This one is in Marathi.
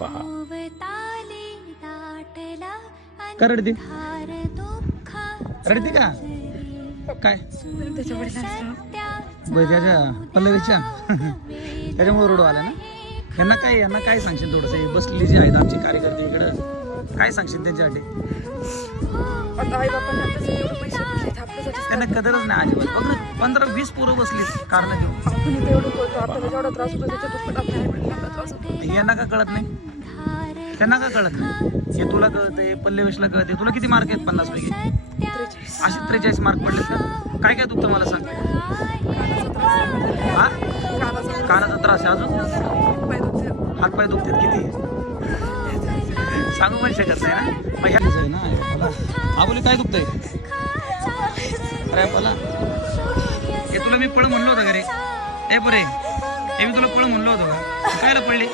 पहा का रडते रडते का काय त्याच्या पल्लवीच्या त्याच्यामुळे रडू आला ना. यांना काय सांगशील थोडंसं बसलेली जी आहेत आमची कार्यकर्ते इकडं काय सांगशील त्यांच्यासाठी. त्यांना कदरच नाही अजिबात. बघ ना 15-20 पोरं बसली कारण घेऊन. यांना का कळत नाही त्यांना का कळत नाही. हे तुला कळतंय पल्लवीशला कळते. तुला किती मार्क आहेत 50 पैकी. असे 43 मार्क पडले का. काय काय दुखतं मला सांग. हा कानाचा त्रास आहे. अजून हातपाय दुखतात किती सांगू पण शकत नाही ना. मग ह्याच आहे ना मला आबोली काय दुखतंय. अरे बोला हे तुला मी पळ म्हणलो होतं का रे. ए बरे हे मी तुला पळ म्हणलो होतो का. कायला पडली.